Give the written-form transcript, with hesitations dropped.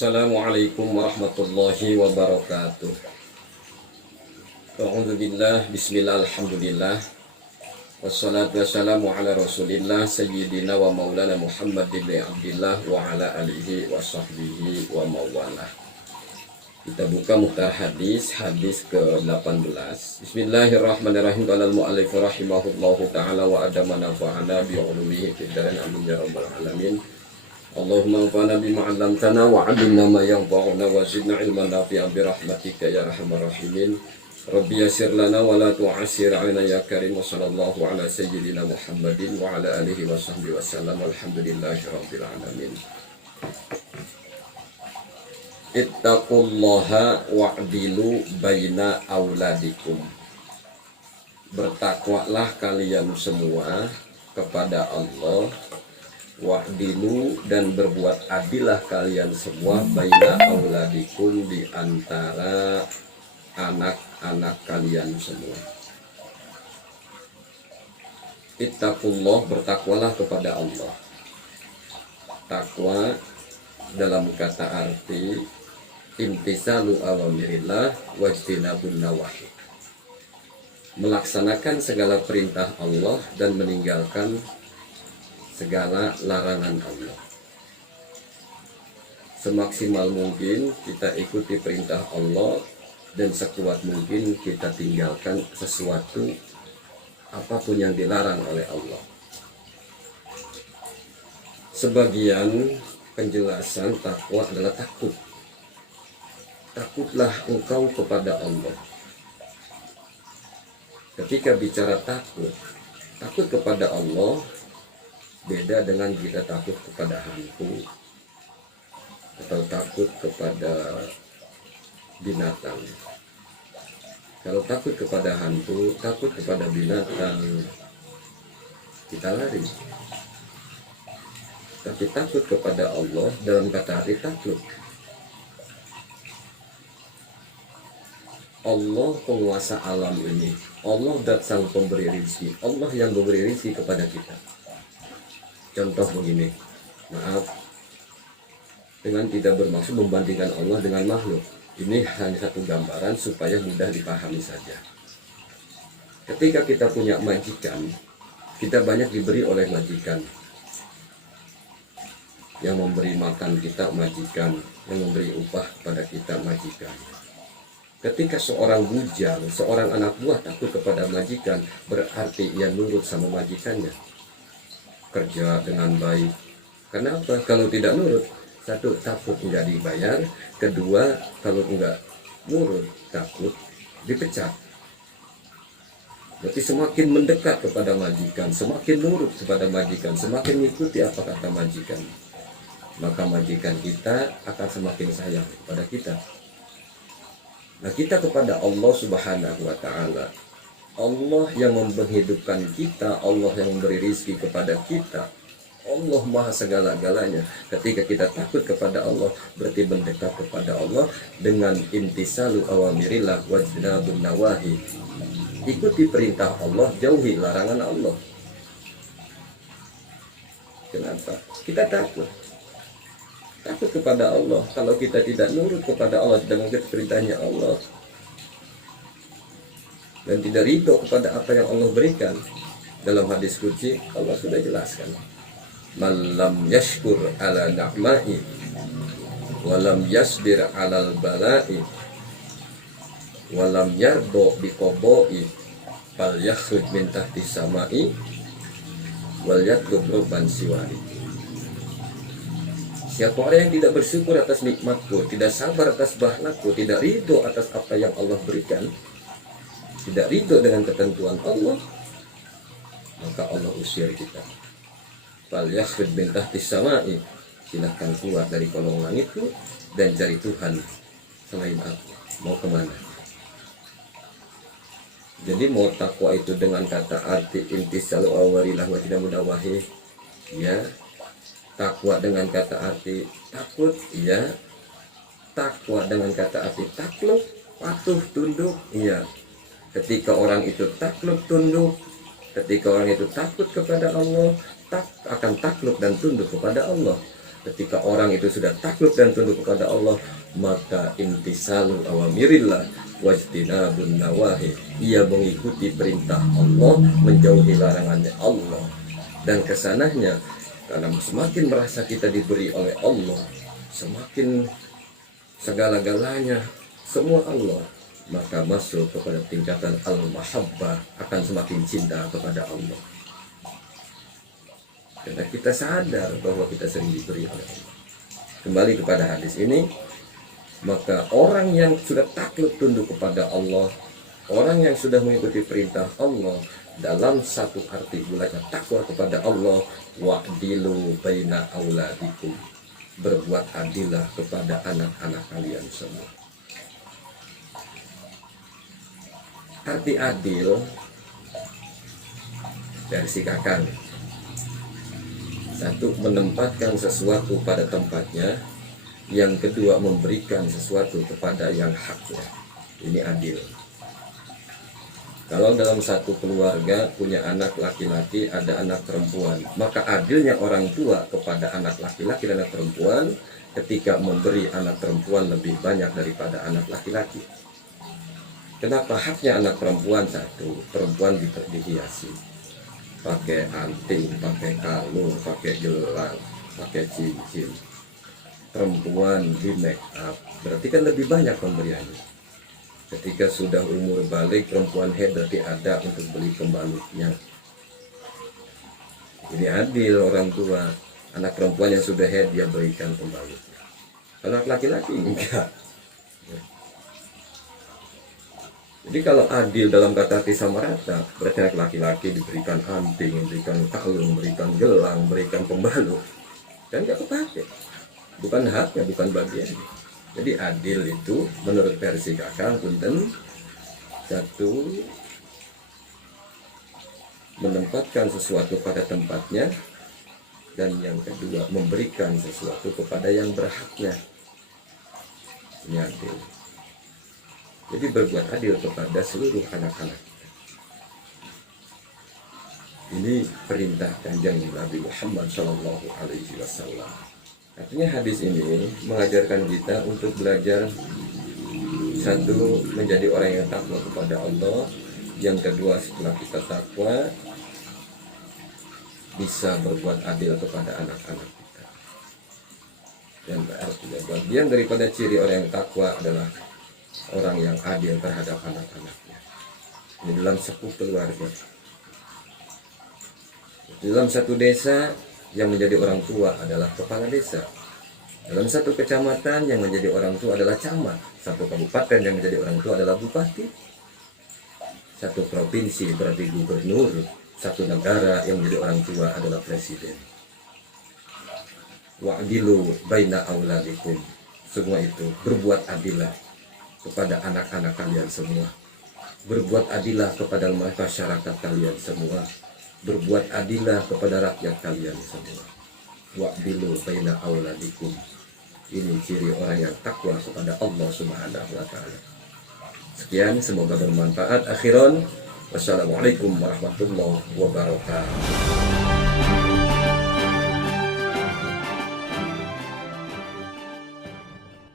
Assalamualaikum warahmatullahi wabarakatuh. Alhamdulillah, bismillah, alhamdulillah. Wassalatu wassalamu ala rasulillah sayyidina wa maulana Muhammad bin Abdillah wa ala alihi wa sahbihi wa mawalah. Kita buka muhtar hadis ke-18. Bismillahirrahmanirrahim. Qala al-mu'allif rahimahullahu ta'ala wa adamana fa'ana bi'ulumihi fid darin amin ya rabbal alamin. Allahumma anfa'na bima 'allamtana wa 'allimna ma yanfa'una wa zidna ilman nafi'an bi rahmatika ya arhamar rahimin. Rabbi yassir lana wa la tu'assir 'alaina ya karim. Wa sallallahu ala sayyidina Muhammadin wa ala alihi wa sahbihi wa sallam. Alhamdulillahi rabbil alamin. Ittaqullaha wa'dilu baina auladikum. Bertakwalah kalian semua kepada Allah. Wa'dilu, dan berbuat adillah kalian semua baina auladikum, di antara anak-anak kalian semua. Ittaqullah, bertakwalah kepada Allah. Takwa dalam kata arti imtisalu awamirillah wajtinabun nawahi, melaksanakan segala perintah Allah dan meninggalkan segala larangan Allah. Semaksimal mungkin kita ikuti perintah Allah, dan sekuat mungkin kita tinggalkan sesuatu apapun yang dilarang oleh Allah. Sebagian penjelasan takwa adalah takut. Takutlah engkau kepada Allah. Ketika bicara takut kepada Allah beda dengan kita takut kepada hantu atau takut kepada binatang. Kalau takut kepada hantu, takut kepada binatang, kita lari. Tapi takut kepada Allah dalam kata arti takluk. Allah penguasa alam ini, Allah dat sang pemberi rezeki, Allah yang memberi rezeki kepada kita. Contoh begini, maaf, dengan tidak bermaksud membandingkan Allah dengan makhluk. Ini hanya satu gambaran supaya mudah dipahami saja. Ketika kita punya majikan, kita banyak diberi oleh majikan. Yang memberi makan kita majikan, yang memberi upah kepada kita majikan. Ketika seorang bujang, seorang anak buah takut kepada majikan, berarti ia nurut sama majikannya. Kerja dengan baik. Kenapa? Kalau tidak nurut, satu, takut enggak dibayar. Kedua, kalau enggak nurut, takut dipecat. Berarti semakin mendekat kepada majikan, semakin nurut kepada majikan, semakin mengikuti apa kata majikan, maka majikan kita akan semakin sayang kepada kita. Nah, kita kepada Allah Subhanahu wa ta'ala, Allah yang menghidupkan kita, Allah yang memberi rizki kepada kita, Allah maha segala-galanya. Ketika kita takut kepada Allah, berarti mendekat kepada Allah dengan imtisalu awamirillah wajtinabun nawahi. Ikuti perintah Allah, jauhi larangan Allah. Kenapa? Kita takut kepada Allah. Kalau kita tidak nurut kepada Allah, tidak mengikuti perintahnya Allah, dan tidak ridho kepada apa yang Allah berikan, dalam hadis qudsi Allah sudah jelaskan, man lam yashkur ala na'mai wa lam yasbir alal bala'i wa lam yardo biqada'i fal yakhruj min tahti samai wal yatlub ruban siwari. Siapa orang yang tidak bersyukur atas nikmatku, tidak sabar atas bahlaku, tidak ridho atas apa yang Allah berikan, tidak ridho dengan ketentuan Allah, maka Allah usir kita. Fal yakhruj min tahti samai, silahkan keluar dari kolong langitku dan cari Tuhan selain aku. Mau kemana? Jadi mau takwa itu dengan kata arti imtisalu awamirillah wa wajtinabun nawahi, ya. Takwa dengan kata arti takut, ya. Takwa dengan kata arti takluk, patuh, tunduk, iya. Ketika orang itu takluk, tunduk, ketika orang itu takut kepada Allah, akan takluk dan tunduk kepada Allah. Ketika orang itu sudah takluk dan tunduk kepada Allah, maka intisalu awamirillah wajtinabun nawahi, ia mengikuti perintah Allah, menjauhi larangannya Allah. Dan kesananya, karena semakin merasa kita diberi oleh Allah, semakin segala-galanya semua Allah, maka masuk kepada tingkatan al-mahabbah, akan semakin cinta kepada Allah. Karena kita sadar bahwa kita sering diberi oleh Allah. Kembali kepada hadis ini, maka orang yang sudah takluk tunduk kepada Allah, orang yang sudah mengikuti perintah Allah, dalam satu arti bulatnya takwa kepada Allah, wa'dilu baina auladikum, berbuat adillah kepada anak-anak kalian semua. Arti adil dari si kakang, satu, menempatkan sesuatu pada tempatnya. Yang kedua, memberikan sesuatu kepada yang haknya. Ini adil. Kalau dalam satu keluarga punya anak laki-laki, ada anak perempuan, maka adilnya orang tua kepada anak laki-laki dan anak perempuan ketika memberi anak perempuan lebih banyak daripada anak laki-laki. Kenapa haknya anak perempuan? Satu, perempuan dihiasi, pakai anting, pakai kalung, pakai gelang, pakai cincin. Perempuan di make up, berarti kan lebih banyak pemberiannya. Ketika sudah umur balik, perempuan head berarti ada untuk beli pembalutnya. Ini adil orang tua. Anak perempuan yang sudah head dia berikan pembalutnya. Anak laki-laki enggak. Jadi kalau adil dalam kata arti sama rata, berarti anak laki-laki diberikan anting, diberikan kalung, berikan gelang, berikan pembalut, dan nggak kepake. Bukan haknya, bukan bagiannya. Jadi adil itu menurut versi kakak punten, satu, menempatkan sesuatu pada tempatnya, dan yang kedua memberikan sesuatu kepada yang berhaknya. Ini adil. Jadi berbuat adil kepada seluruh anak-anak. Ini perintah kanjeng Nabi Muhammad SAW. Artinya hadis ini mengajarkan kita untuk belajar, satu, menjadi orang yang takwa kepada Allah. Yang kedua, setelah kita takwa, bisa berbuat adil kepada anak-anak kita. Dan artinya bagian daripada ciri orang yang takwa adalah orang yang adil terhadap anak-anaknya. Ini dalam satu keluarga. Dalam satu desa, yang menjadi orang tua adalah kepala desa. Dalam satu kecamatan, yang menjadi orang tua adalah camat. Satu kabupaten, yang menjadi orang tua adalah bupati. Satu provinsi berarti gubernur. Satu negara, yang menjadi orang tua adalah presiden. Wa'dilu baina auladikum. Semua itu berbuat adillah kepada anak-anak kalian semua. Berbuat adillah kepada masyarakat kalian semua. Berbuat adillah kepada rakyat kalian semua. Wa'dilu baina auladikum. Ini ciri orang yang takwa kepada Allah Subhanahu wa ta'ala. Sekian, semoga bermanfaat. Akhiran, wassalamualaikum warahmatullahi wabarakatuh.